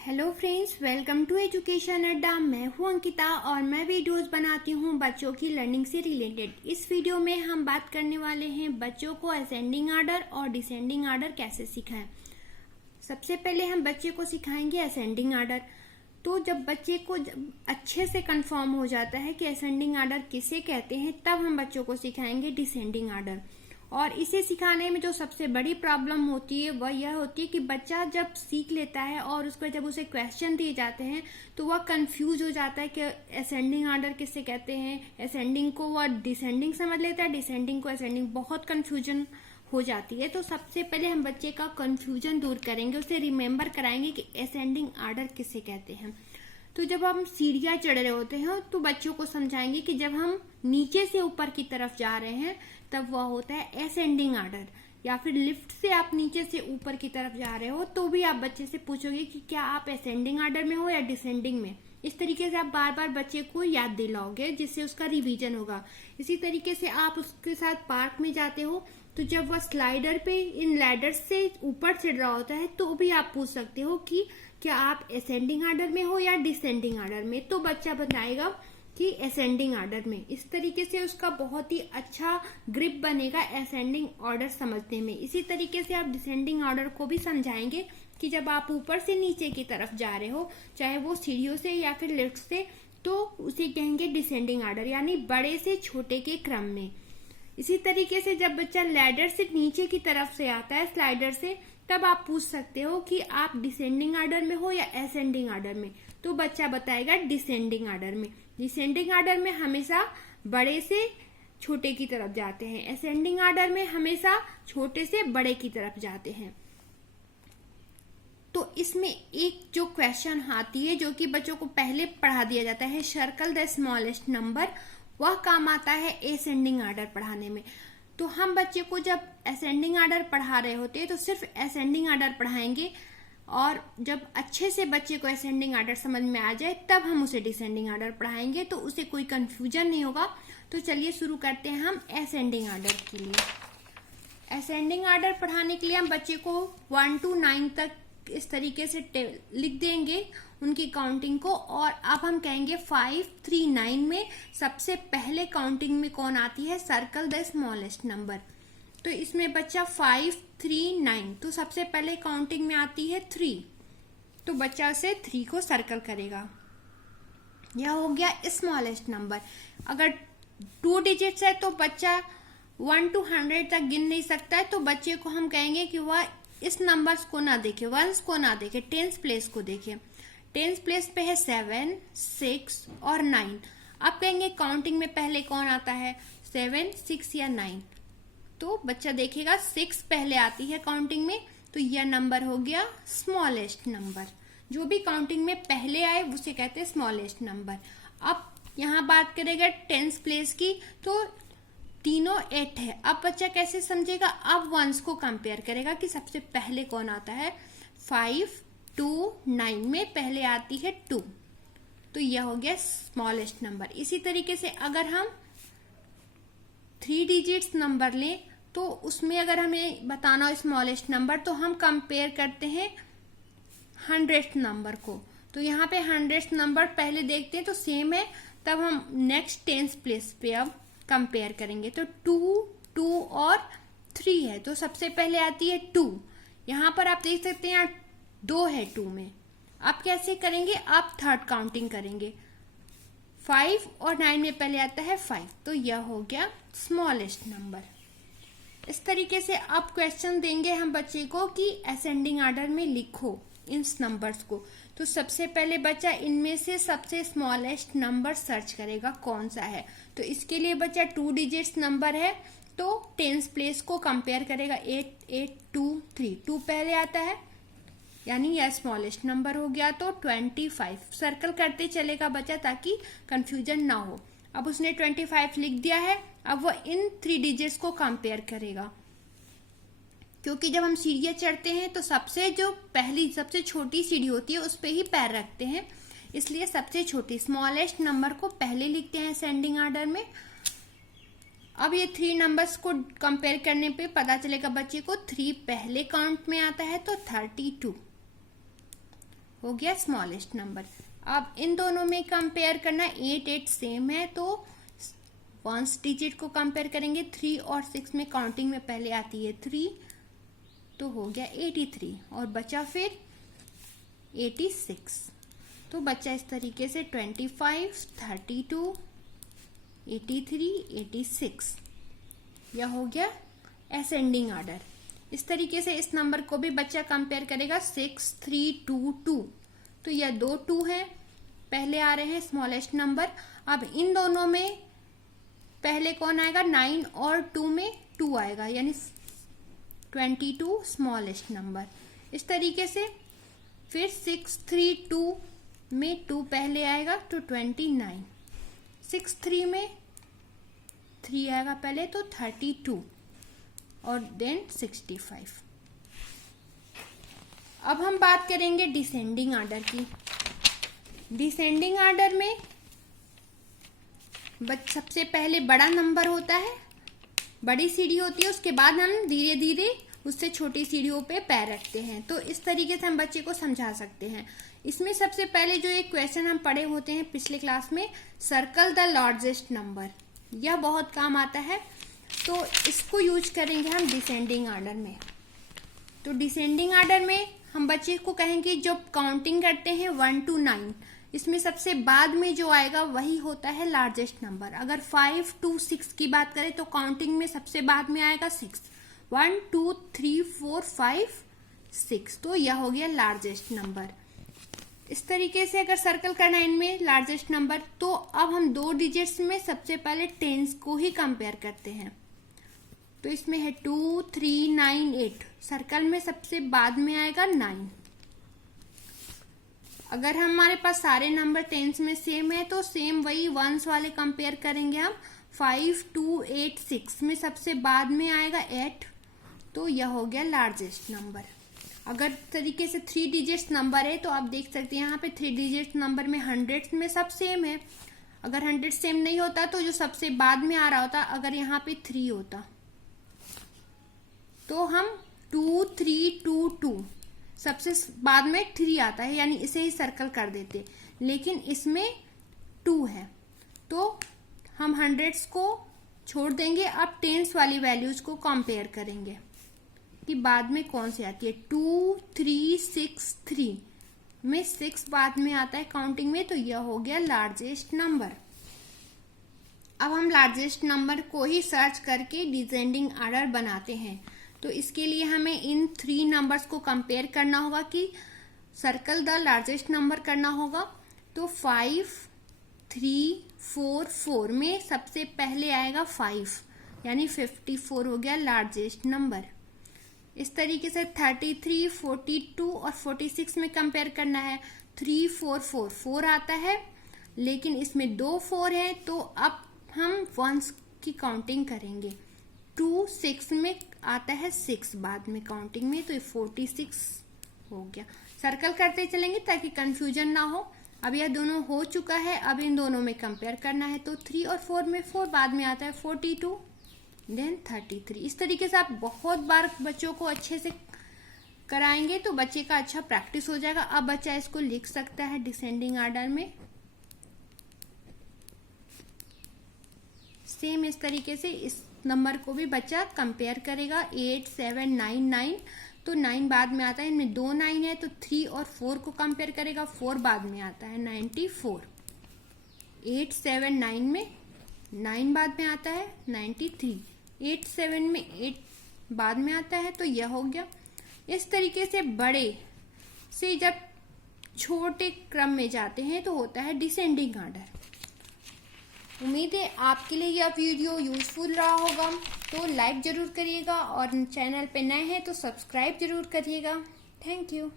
Hello friends, welcome to Education Adda. मैं हूं अंकिता और मैं वीडियोस बनाती हूं बच्चों की लर्निंग से रिलेटेड। इस वीडियो में हम बात करने वाले हैं बच्चों को असेंडिंग आर्डर और डिसेंडिंग आर्डर कैसे सिखाएं। सबसे पहले हम बच्चे को सिखाएंगे असेंडिंग आर्डर। तो जब बच्चे को अच्छे से कंफर्म हो जाता है कि असेंडिंग आर्डर किसे कहते हैं, तब हम बच्चों को सिखाएंगे डिसेंडिंग आर्डर। और इसे सिखाने में जो सबसे बड़ी प्रॉब्लम होती है वह यह होती है कि बच्चा जब सीख लेता है और उसको जब उसे क्वेश्चन दिए जाते हैं तो वह कंफ्यूज हो जाता है कि असेंडिंग आर्डर किससे कहते हैं। असेंडिंग को वह डिसेंडिंग समझ लेता है, डिसेंडिंग को असेंडिंग। बहुत कंफ्यूजन हो जाती है। तो सबसे पहले हम बच्चे का कंफ्यूजन दूर करेंगे, उसे रिमेम्बर कराएंगे कि असेंडिंग आर्डर किसे कहते हैं। तो जब हम सीढ़ियां चढ़ रहे होते हैं तो बच्चों को समझाएंगे कि जब हम नीचे से ऊपर की तरफ जा रहे हैं तब वह होता है असेंडिंग आर्डर। या फिर लिफ्ट से आप नीचे से ऊपर की तरफ जा रहे हो तो भी आप बच्चे से पूछोगे कि क्या आप असेंडिंग आर्डर में हो या डिसेंडिंग में। इस तरीके से आप बार बार बच्चे को याद दिलाओगे जिससे उसका रिवीजन होगा। इसी तरीके से आप उसके साथ पार्क में जाते हो तो जब वह स्लाइडर पे इन लैडर से ऊपर चढ़ रहा होता है तो भी आप पूछ सकते हो कि क्या आप असेंडिंग आर्डर में हो या डिसेंडिंग आर्डर में। तो बच्चा बताएगा कि असेंडिंग आर्डर में। इस तरीके से उसका बहुत ही अच्छा ग्रिप बनेगा असेंडिंग ऑर्डर समझने में। इसी तरीके से आप डिसेंडिंग ऑर्डर को भी समझाएंगे कि जब आप ऊपर से नीचे की तरफ जा रहे हो, चाहे वो सीढ़ियों से या फिर लिफ्ट से, तो उसे कहेंगे डिसेंडिंग ऑर्डर, यानी बड़े से छोटे के क्रम में। इसी तरीके से जब बच्चा लैडर से नीचे की तरफ से आता है स्लाइडर से, तब आप पूछ सकते हो कि आप डिसेंडिंग आर्डर में हो या असेंडिंग आर्डर में। तो बच्चा बताएगा डिसेंडिंग आर्डर में। डिसेंडिंग आर्डर में हमेशा बड़े से छोटे की तरफ जाते हैं, असेंडिंग आर्डर में हमेशा छोटे से बड़े की तरफ जाते हैं। तो इसमें एक जो क्वेश्चन आती है जो कि बच्चों को पहले पढ़ा दिया जाता है, सर्कल द स्मॉलेस्ट नंबर, वह काम आता है असेंडिंग आर्डर पढ़ाने में। तो हम बच्चे को जब असेंडिंग आर्डर पढ़ा रहे होते हैं तो सिर्फ असेंडिंग आर्डर पढ़ाएंगे, और जब अच्छे से बच्चे को असेंडिंग आर्डर समझ में आ जाए तब हम उसे डिसेंडिंग आर्डर पढ़ाएंगे, तो उसे कोई कंफ्यूजन नहीं होगा। तो चलिए शुरू करते हैं हम असेंडिंग आर्डर के लिए। असेंडिंग आर्डर पढ़ाने के लिए हम बच्चे को 1 to 9 तक इस तरीके से लिख देंगे उनकी काउंटिंग को। और अब हम कहेंगे 5, 3, 9 में सबसे पहले काउंटिंग में कौन आती है, सर्कल द स्मॉलेस्ट नंबर। तो इसमें बच्चा 5, 3, 9, तो सबसे पहले काउंटिंग में आती है 3, तो बच्चा से 3 को सर्कल करेगा। यह हो गया स्मॉलेस्ट नंबर। अगर 2 डिजिट्स है तो बच्चा 1 to 100 तक गिन नहीं सकता है, तो बच्चे को हम कहेंगे कि वह इस नंबर्स को ना देखे, वंस को ना देखे, टेंस प्लेस को देखे। टेंस प्लेस पे है 7, 6 और 9। अब कहेंगे काउंटिंग में पहले कौन आता है, 7, 6 या 9। तो बच्चा देखेगा 6 पहले आती है काउंटिंग में, तो यह नंबर हो गया स्मॉलेस्ट नंबर। जो भी काउंटिंग में पहले आए उसे कहते हैं स्मॉलेस्ट नंबर। अब यहाँ बात करेगा टेंस प्लेस की, तो तीनों 8 है। अब बच्चा कैसे समझेगा, अब वंस को कंपेयर करेगा कि सबसे पहले कौन आता है। 5, 2, 9 में पहले आती है 2, तो यह हो गया स्मॉलेस्ट नंबर। इसी तरीके से अगर हम 3 डिजिट्स नंबर लें तो उसमें अगर हमें बताना हो स्मॉलेस्ट नंबर, तो हम कंपेयर करते हैं 100th नंबर को। तो यहाँ पे 100th नंबर पहले देखते हैं तो सेम है, तब हम नेक्स्ट टेंस प्लेस पे अब कंपेयर करेंगे। तो 2, 2 और 3 है, तो सबसे पहले आती है 2। यहाँ पर आप देख सकते हैं यहाँ 2 है 2 में। अब कैसे करेंगे, आप थर्ड काउंटिंग करेंगे। 5 और 9 में पहले आता है 5, तो यह हो गया स्मॉलेस्ट नंबर। इस तरीके से अब क्वेश्चन देंगे हम बच्चे को कि असेंडिंग आर्डर में लिखो इन नंबर्स को। तो सबसे पहले बच्चा इनमें से सबसे स्मॉलेस्ट नंबर सर्च करेगा कौन सा है। तो इसके लिए बच्चा 2 डिजिट्स नंबर है तो टेंस प्लेस को कंपेयर करेगा। 8, 8, 2, 3, 2 पहले आता है, यानी यह स्मॉलेस्ट नंबर हो गया। तो 25 सर्कल करते चलेगा बच्चा ताकि कंफ्यूजन ना हो। अब उसने 25 लिख दिया है, अब वह इन 3 डिजिट्स को कंपेयर करेगा, क्योंकि जब हम सीढ़ियां चढ़ते हैं तो सबसे छोटी सीढ़ी होती है उस पे ही पैर रखते हैं, इसलिए सबसे छोटी स्मॉलेस्ट नंबर को पहले लिखते हैं असेंडिंग आर्डर में। अब ये 3 नंबर्स को कंपेयर करने पे पता चलेगा बच्चे को 3 पहले काउंट में आता है, तो 32। हो गया स्मॉलेस्ट नंबर। अब इन दोनों में कंपेयर करना, 8 8 सेम है तो वंस डिजिट को कंपेयर करेंगे। 3 और 6 में काउंटिंग में पहले आती है 3, तो हो गया 83 और बचा फिर 86। तो बच्चा इस तरीके से 25, 32, 83, 86, यह हो गया असेंडिंग ऑर्डर। इस तरीके से इस नंबर को भी बच्चा कंपेयर करेगा 6, 3, 2, 2। तो यह 2 2 है, पहले आ रहे हैं स्मॉलेस्ट नंबर। अब इन दोनों में पहले कौन आएगा, 9 और 2 में 2 आएगा, यानी 22 स्मॉलेस्ट नंबर। इस तरीके से फिर 6, 3, 2 में 2 पहले आएगा तो 29, 6, 3 में 3 आएगा पहले तो 32 और देन 65। अब हम बात करेंगे डिसेंडिंग ऑर्डर की। डिसेंडिंग ऑर्डर में सबसे पहले बड़ा नंबर होता है, बड़ी सीढ़ी होती है, उसके बाद हम धीरे धीरे उससे छोटी सीढ़ियों पे पैर रखते हैं। तो इस तरीके से हम बच्चे को समझा सकते हैं। इसमें सबसे पहले जो एक क्वेश्चन हम पढ़े होते हैं पिछले क्लास में, सर्कल द लार्जेस्ट नंबर, यह बहुत काम आता है। तो इसको यूज करेंगे हम डिसेंडिंग ऑर्डर में। तो डिसेंडिंग ऑर्डर में हम बच्चे को कहेंगे जब काउंटिंग करते हैं 1 to 9, इसमें सबसे बाद में जो आएगा वही होता है लार्जेस्ट नंबर। अगर 5 to 6 की बात करें तो काउंटिंग में सबसे बाद में आएगा 6, 1 2 3 4 5 6, तो यह हो गया लार्जेस्ट नंबर। इस तरीके से अगर सर्कल करना इनमें लार्जेस्ट नंबर, तो अब हम 2 डिजिट्स में सबसे पहले टेंस को ही कंपेयर करते हैं। तो इसमें है 2 3 9 8, सर्कल में सबसे बाद में आएगा 9। अगर हमारे पास सारे नंबर टेंस में सेम है तो सेम वही वंस वाले कंपेयर करेंगे हम। 5 2 8 6 में सबसे बाद में आएगा 8, तो यह हो गया लार्जेस्ट नंबर। अगर तरीके से 3 डिजिट्स नंबर है तो आप देख सकते हैं यहाँ पे 3 डिजिट्स नंबर में हंड्रेड्स में सब सेम है। अगर 100 सेम नहीं होता तो जो सबसे बाद में आ रहा होता, अगर यहाँ पे 3 होता तो हम 2 3 2 2, सबसे बाद में 3 आता है, यानी इसे ही सर्कल कर देते। लेकिन इसमें 2 है तो हम हंड्रेड्स को छोड़ देंगे। अब टेंस वाली वैल्यूज को कंपेयर करेंगे कि बाद में कौन सी आती है। 2 3 6 3 में 6 बाद में आता है काउंटिंग में, तो यह हो गया लार्जेस्ट नंबर। अब हम लार्जेस्ट नंबर को ही सर्च करके डिसेंडिंग ऑर्डर बनाते हैं। तो इसके लिए हमें इन 3 नंबर्स को कंपेयर करना होगा कि सर्कल द लार्जेस्ट नंबर करना होगा। तो 5 3 4 4 में सबसे पहले आएगा 5, यानी 54 हो गया लार्जेस्ट नंबर। इस तरीके से 33 42 और 46 में कंपेयर करना है। 3 4 4 4 आता है, लेकिन इसमें 2 4 है, तो अब हम वंस की काउंटिंग करेंगे। 2 6 में आता है 6 बाद में काउंटिंग में, तो 46 हो गया। सर्कल करते चलेंगे ताकि कंफ्यूजन ना हो। अब यह दोनों हो चुका है, अब इन दोनों में कंपेयर करना है। तो 3 और 4 में 4 बाद में आता है 42, देन 33। इस तरीके से आप बहुत बार बच्चों को अच्छे से कराएंगे तो बच्चे का अच्छा प्रैक्टिस हो जाएगा। अब बच्चा इसको लिख सकता है डिसेंडिंग ऑर्डर में। सेम इस तरीके से इस नंबर को भी बच्चा कंपेयर करेगा। 8 7 9 9, तो 9 बाद में आता है, इनमें 2 9 है, तो 3 और 4 को कंपेयर करेगा। 4 बाद में आता है 94। 8 7 9 में 9 बाद में आता है 93। 8 7 में 8 बाद में आता है, तो यह हो गया। इस तरीके से बड़े से जब छोटे क्रम में जाते हैं तो होता है डिसेंडिंग ऑर्डर। उम्मीद है आपके लिए यह वीडियो यूजफुल रहा होगा, तो लाइक जरूर करिएगा और चैनल पे नए हैं तो सब्सक्राइब जरूर करिएगा। Thank you.